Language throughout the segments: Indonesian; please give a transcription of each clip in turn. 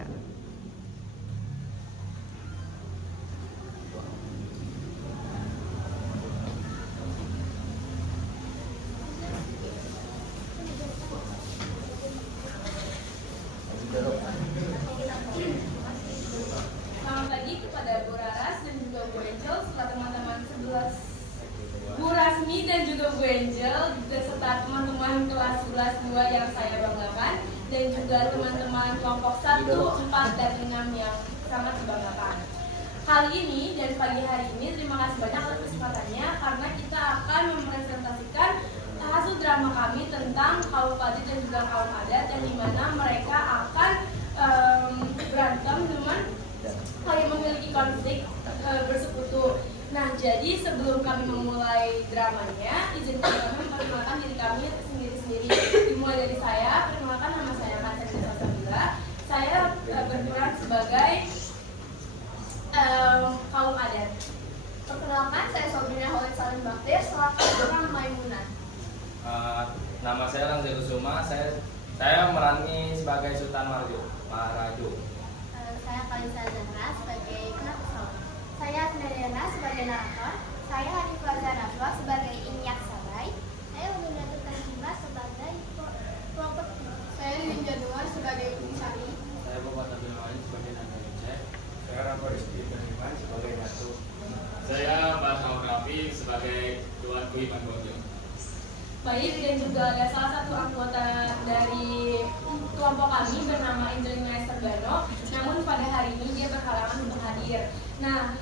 3. Selamat pagi kepada Bu Raras dan juga Bu Angel serta teman-teman 11 Bu Rasmi dan juga Bu Angel beserta teman-teman kelas 11-2 yang saya banggakan dan juga teman-teman kelompok 1, 4, dan 6 yang sangat dibanggakan. Kali ini dan pagi hari ini terima kasih banyak atas kesempatannya karena kita akan mempresentasikan hasil drama kami tentang kaum Padat dan juga kaum adat yang dimana mereka akan berantem dengan yang memiliki konflik bersekutu. Nah, jadi sebelum kami memulai dramanya, izinkan kami memperkenalkan diri kami sendiri-sendiri. Dimulai dari saya, perkenalkan nama saya Katsari Salsabila. Saya berperan sebagai kaum adat. Perkenalkan, saya Sobrina Holid Salim Baktir selaku peran Maimunah. Nama saya Langzir Kusuma. Saya merani sebagai Sultan Maharajo. Saya Kalisa Zahra sebagai Kena Pesawat. Saya Nadiana sebagai narator. Saya Hanifah Zanaswa sebagai Inyak Sabai. Saya Uminatu Tanjima sebagai kelompok. Saya Ninja Nuar sebagai Umisari. Saya Bapak Tabil Main sebagai Nanda Yucek. Saya Rambo Rizky Baniman sebagai Datu. Saya Mbak Raffi sebagai Tuan Kuiman Bojo. Baik, dan juga ada salah satu anggota dari kelompok kami bernama Angelina Estebano. Namun pada hari ini dia berhalangan untuk hadir. Nah,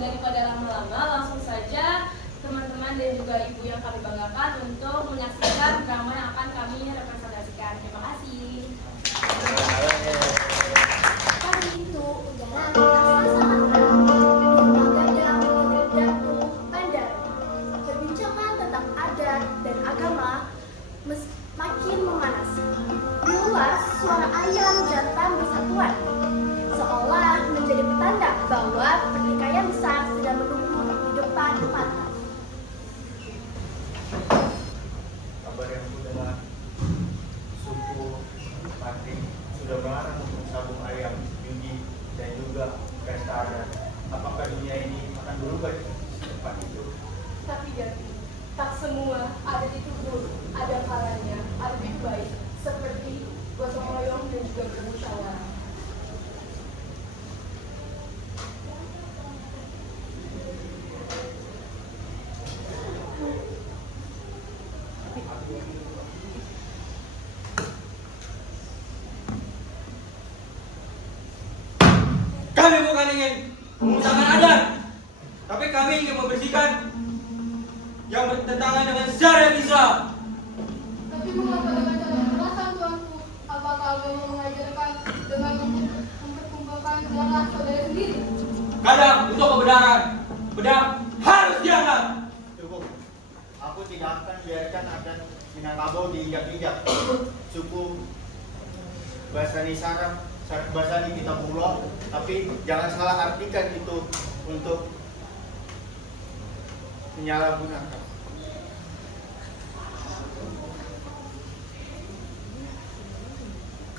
daripada lama-lama, langsung saja teman-teman dan juga ibu yang kami banggakan untuk menyaksikan drama yang akan kami representasikan. Terima kasih. Pagi itu, udara terasa sangat panas. Gadang Datu Bandar. Perbincangan tentang adat dan agama makin memanas. Di luar, suara ayam jantan bersatuan seolah menjadi petanda bahwa pertikaian besar sedang menunggu di depan mata. Kabar yang adalah suku Pati sudah melarang untuk sabung ayam, judi, dan juga pesta adat. Apakah dunia ini akan berubah secepat itu? Tapi jadi, tak semua adat itu buruk. Ada kalanya, adat itu baik. Seperti gotong royong dan juga bermusyawarah. Kami bukan ingin memusnahkan adat, tapi kami ingin membersihkan yang bertentangan dengan syariat Islam. Tapi mengapa dengan cara kekerasan, tuanku? Apakah agama mengajarkan dengan memperkumpulkan darah saudara sendiri? Kadang untuk kebenaran, pedang harus diangkat. Cukup. Aku tidak akan biarkan adat Minangkabau diinjak-injak. Suku Basani Sarap, Basani kita pulau, tapi jangan salah artikan itu untuk menyalahgunakan.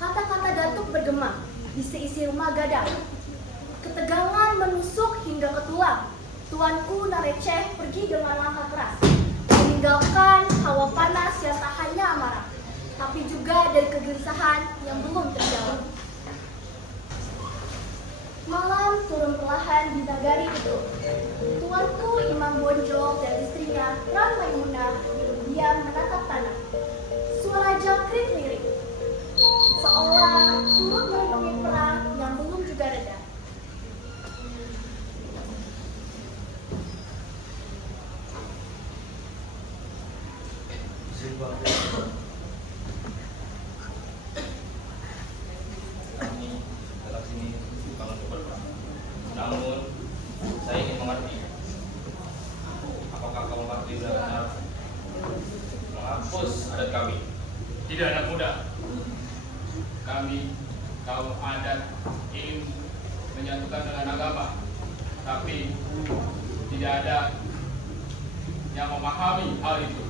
Kata-kata Datuk bergema di seisi rumah Gadang. Ketegangan menusuk hingga ke tulang. Tuanku Nareceh pergi dengan langkah keras, meninggalkan hawa panas yang tak hanya amarah, tapi juga dari kegelisahan yang belum terjawab. Malam turun perlahan di nagari itu. Tuanku Imam Bonjol dan istrinya Ran Maimunah diam menatap tanah. Suara jangkrik lirik seolah turut melindungi perang yang belum juga reda. Kami dalam sini bukan untuk berperang. Namun, saya ingin mengerti. Apakah kamu mengerti benar-benar menghapus adat kami? Tidak, anak muda. Kami kaum adat ingin menyatukan dengan agama, tapi tidak ada yang memahami hal itu.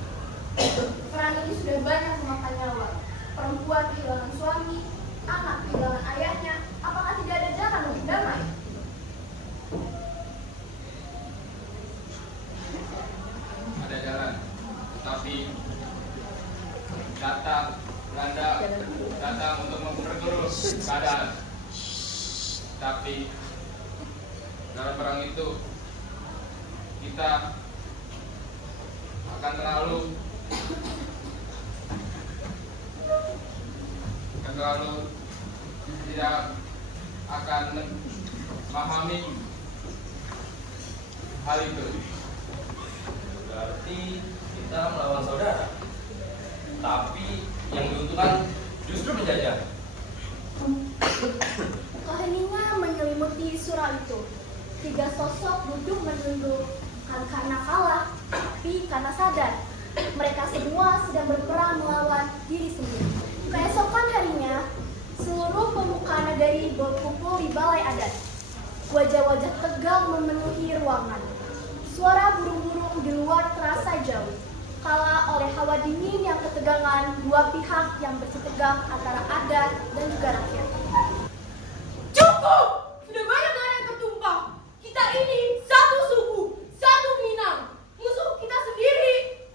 Perang ini sudah banyak memakan nyawa. Perempuan kehilangan suami, anak kehilangan ayahnya. Apa keadaan. Tapi dalam perang itu kita akan terlalu tidak akan memahami hal itu. Berarti kita melawan saudara. Tapi yang diuntungkan justru penjajah. Keheningan menyelimuti surau itu. 3 sosok duduk menunduk, bukan karena kalah, tapi karena sadar. Mereka semua sedang berperang melawan diri sendiri. Keesokan harinya, seluruh pemuka nagari berkumpul di balai adat. Wajah-wajah tegang memenuhi ruangan. Suara burung-burung di luar terasa jauh. Kala oleh hawa dingin yang ketegangan dua pihak yang bersitegang antara adat dan juga rakyat. Cukup! Sudah banyak darah yang tertumpah. Kita ini satu suku, satu Minang. Musuh kita sendiri.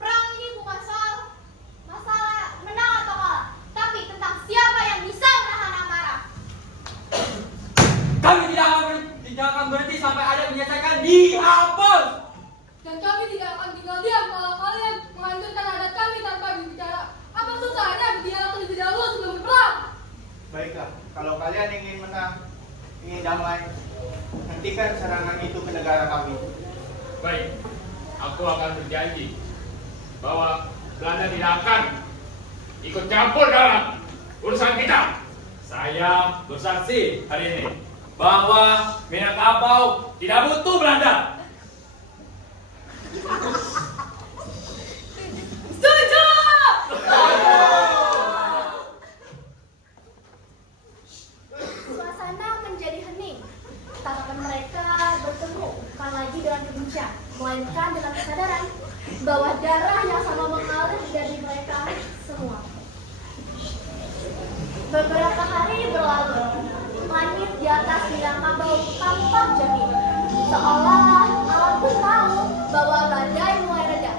Perang ini bukan soal masalah menang atau kalah, tapi tentang siapa yang bisa menahan amarah. Kami tidak akan berhenti sampai ada menyelesaikan dihapus. Dan kami tidak akan tinggal diam kalau kalian menghancurkan adat kami tanpa berbicara. Apa susahnya berdialog terlebih dahulu sebelum berperang? Baiklah, kalau kalian ingin menang, ingin damai, hentikan serangan itu ke negara kami. Baik, aku akan berjanji bahwa Belanda tidak akan ikut campur dalam urusan kita. Saya bersaksi hari ini bahwa Minangkabau tidak butuh Belanda. Setuju! Suasana menjadi hening. Tatapan mereka bertemu bukan lagi dengan kebencian, melainkan dengan kesadaran bahwa darah yang sama mengalir dari mereka semua. Beberapa hari berlalu, langit di atas Minangkabau tampak jernih, seolah alam pun tahu bahwa badai mulai reda.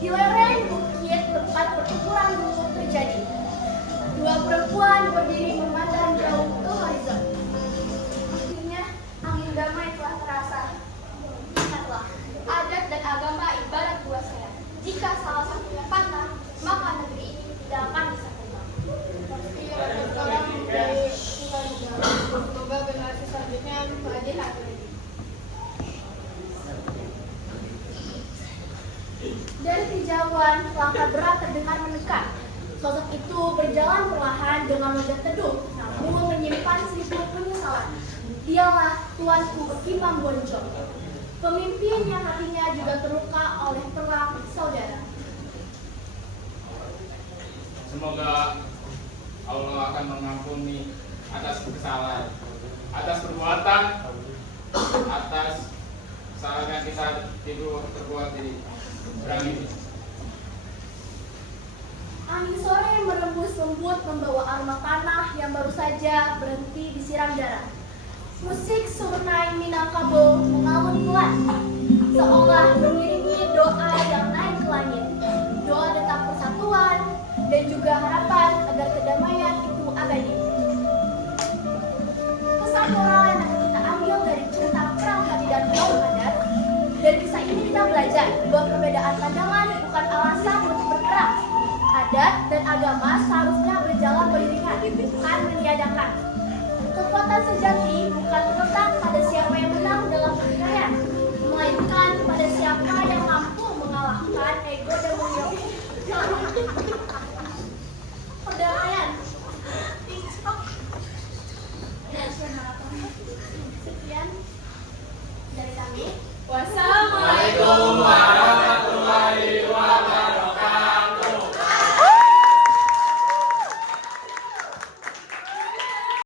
Di lereng bukit tempat pertempuran dulu terjadi, 2 perempuan berdiri memandang jauh ke horizon. Akhirnya angin damai telah terasa. Ingatlah, adat dan agama ibarat buah sehat. Jika salah satunya patah, maka negeri ini tidak akan bisa kembang. Semoga generasi selanjutnya menjadi hati lagi. Dari kejauhan, langkah berat terdengar mendekat. Sosok itu berjalan perlahan dengan wajah teduh, namun menyimpan selimut penyesalan. Dialah Tuanku Imam Bonjol, pemimpin yang hatinya juga terluka oleh perang saudara. Semoga Allah akan mengampuni atas kesalahan, atas perbuatan, atas kesalahan yang kita perbuat di perang ini. Angin sore merembus lembut membawa aroma tanah yang baru saja berhenti disiram darah. Musik surnai Minangkabau mengalun pelan, seolah mengiringi doa yang naik ke langit. Doa tentang persatuan dan juga harapan agar kedamaian itu abadi. Pesan moral yang akan kita ambil dari cerita perang Hati dan kaum adat. Dari kisah ini kita belajar bahwa perbedaan pandangan bukan alasan untuk berperang. Adat dan agama seharusnya berjalan beriringan, bukan meniadakan. Kekuatan sejati bukan terletak pada siapa yang menang dalam pertikaian, melainkan pada siapa yang mampu mengalahkan ego dan memiliki perdamaian. Sekian dari kami. Puasa